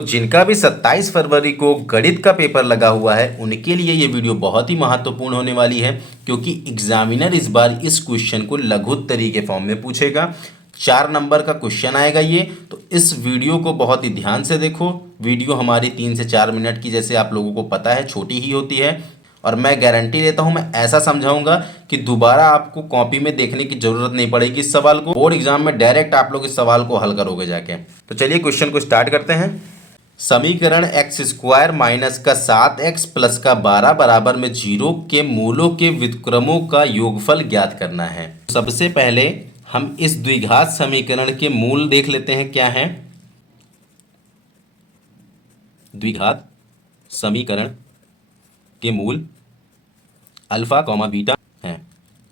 जिनका भी 27 फरवरी को गणित का पेपर लगा हुआ है उनके लिए ये वीडियो बहुत ही महत्वपूर्ण होने वाली है, क्योंकि एग्जामिनर इस बार इस क्वेश्चन को लघुत्तरी के फॉर्म में पूछेगा। 4 नंबर का क्वेश्चन आएगा ये, तो इस वीडियो को बहुत ही ध्यान से देखो। वीडियो हमारी 3 से 4 मिनट की, जैसे आप लोगों को पता है, छोटी ही होती है। और मैं गारंटी देता हूँ, मैं ऐसा समझाऊंगा कि दोबारा आपको कॉपी में देखने की जरूरत नहीं पड़ेगी। इस सवाल को बोर्ड एग्जाम में डायरेक्ट आप लोग इस सवाल को हल करोगे जाके। तो चलिए क्वेश्चन को स्टार्ट करते हैं। समीकरण एक्स स्क्वायर माइनस का 7x प्लस का 12 बराबर में 0 के मूलों के व्युत्क्रमों का योगफल ज्ञात करना है। सबसे पहले हम इस द्विघात समीकरण के मूल देख लेते हैं क्या है। द्विघात समीकरण के मूल अल्फा कॉमा बीटा है।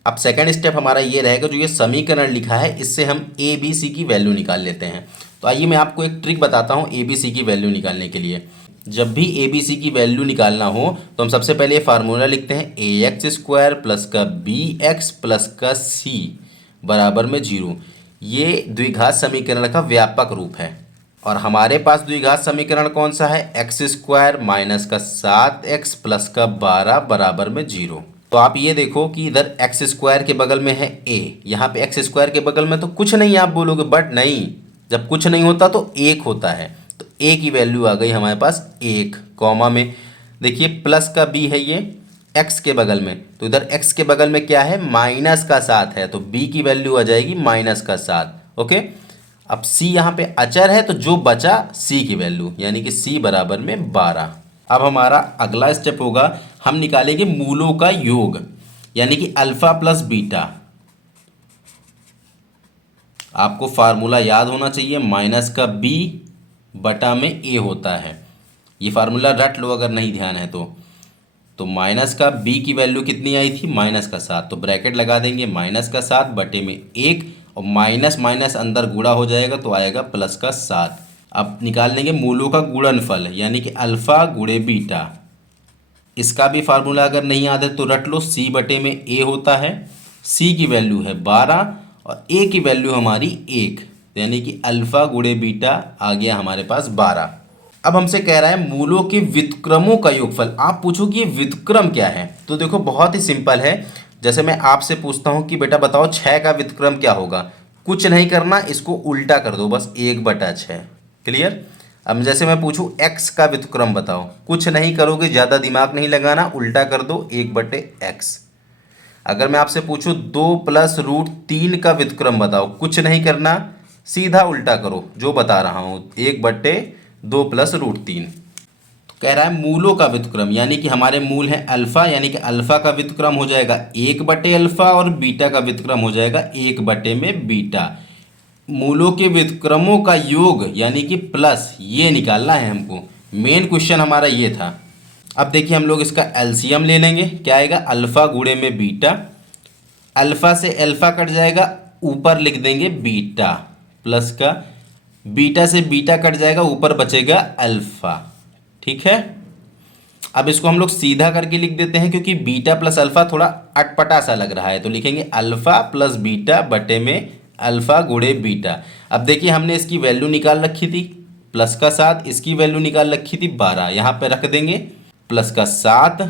अब सेकंड स्टेप हमारा ये रहेगा, जो ये समीकरण लिखा है इससे हम ए बी सी की वैल्यू निकाल लेते हैं। तो आइए मैं आपको एक ट्रिक बताता हूँ ए बी सी की वैल्यू निकालने के लिए। जब भी ए बी सी की वैल्यू निकालना हो तो हम सबसे पहले फार्मूला लिखते हैं ए एक्स स्क्वायर प्लस का बी एक्स प्लस का सी बराबर में 0। ये द्विघात समीकरण का व्यापक रूप है। और हमारे पास द्विघात समीकरण कौन सा है? एक्स स्क्वायर माइनस का 7x प्लस का 12 बराबर में 0। तो आप ये देखो कि इधर एक्स स्क्वायर के बगल में है a, यहाँ पे एक्स स्क्वायर के बगल में तो कुछ नहीं आप बोलोगे, बट नहीं, जब कुछ नहीं होता तो 1 होता है। तो a की वैल्यू आ गई हमारे पास 1, कॉमा में देखिए प्लस का b है ये x के बगल में, तो इधर x के बगल में क्या है? माइनस का 7 है, तो b की वैल्यू आ जाएगी माइनस का 7। ओके, अब c यहाँ पे अचर है तो जो बचा c की वैल्यू, यानी कि c बराबर में 12। अब हमारा अगला स्टेप होगा, हम निकालेंगे मूलों का योग, यानी कि अल्फा प्लस बीटा। आपको फार्मूला याद होना चाहिए, माइनस का b बटा में a होता है। ये फार्मूला रट लो अगर नहीं ध्यान है तो माइनस का b की वैल्यू कितनी आई थी? माइनस का 7। तो ब्रैकेट लगा देंगे, माइनस का 7 बटे में 1, और माइनस माइनस अंदर गुणा हो जाएगा तो आएगा प्लस का 7। अब निकाल लेंगे मूलों का गुणनफल, यानी कि अल्फा गुणे बीटा। इसका भी फार्मूला अगर नहीं याद है तो रट लो, c बटे में a होता है। c की वैल्यू है 12 और a की वैल्यू हमारी 1, यानी कि अल्फा गुणे बीटा आ गया हमारे पास 12। अब हमसे कह रहा है मूलों के व्युत्क्रमों का योगफल। आप पूछो कि ये व्युत्क्रम क्या है, तो देखो बहुत ही सिंपल है। जैसे मैं आपसे पूछता हूँ कि बेटा बताओ 6 का व्युत्क्रम क्या होगा, कुछ नहीं करना, इसको उल्टा कर दो बस, 1/6। क्लियर? अब जैसे मैं पूछूं x का व्युत्क्रम बताओ, कुछ नहीं करोगे, ज़्यादा दिमाग नहीं लगाना, उल्टा कर दो 1/x। अगर मैं आपसे पूछूं 2 + √3 का व्युत्क्रम बताओ, कुछ नहीं करना, सीधा उल्टा करो जो बता रहा हूँ, 1/2 + √3। तो कह रहा है मूलों का व्युत्क्रम, यानी कि हमारे मूल है अल्फा, यानी कि अल्फा का व्युत्क्रम हो जाएगा 1/अल्फा और बीटा का व्युत्क्रम हो जाएगा 1/बीटा। मूलों के व्युत्क्रमों का योग यानी कि प्लस, ये निकालना है हमको। मेन क्वेश्चन हमारा ये था। अब देखिए हम लोग इसका एलसीएम ले लेंगे, क्या आएगा? अल्फा गुणे में बीटा, अल्फा से अल्फा कट जाएगा, ऊपर लिख देंगे बीटा, प्लस का बीटा से बीटा कट जाएगा, ऊपर बचेगा अल्फा। ठीक है, अब इसको हम लोग सीधा करके लिख देते हैं, क्योंकि बीटा प्लस अल्फा थोड़ा अटपटा सा लग रहा है, तो लिखेंगे अल्फा प्लस बीटा बटे में अल्फा गुणे बीटा। अब देखिए हमने इसकी वैल्यू निकाल रखी थी प्लस का 7, इसकी वैल्यू निकाल रखी थी 12, यहाँ पे रख देंगे प्लस का 7,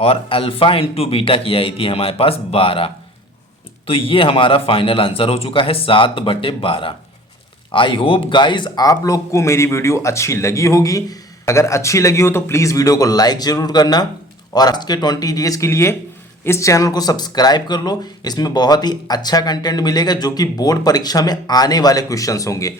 और अल्फा इंटू बीटा की आई थी हमारे पास 12। तो ये हमारा फाइनल आंसर हो चुका है 7/12। आई होप गाइज आप लोग को मेरी वीडियो अच्छी लगी होगी। अगर अच्छी लगी हो तो प्लीज़ वीडियो को लाइक ज़रूर करना, और आज के 20 डेज के लिए इस चैनल को सब्सक्राइब कर लो। इसमें बहुत ही अच्छा कंटेंट मिलेगा जो कि बोर्ड परीक्षा में आने वाले क्वेश्चंस होंगे।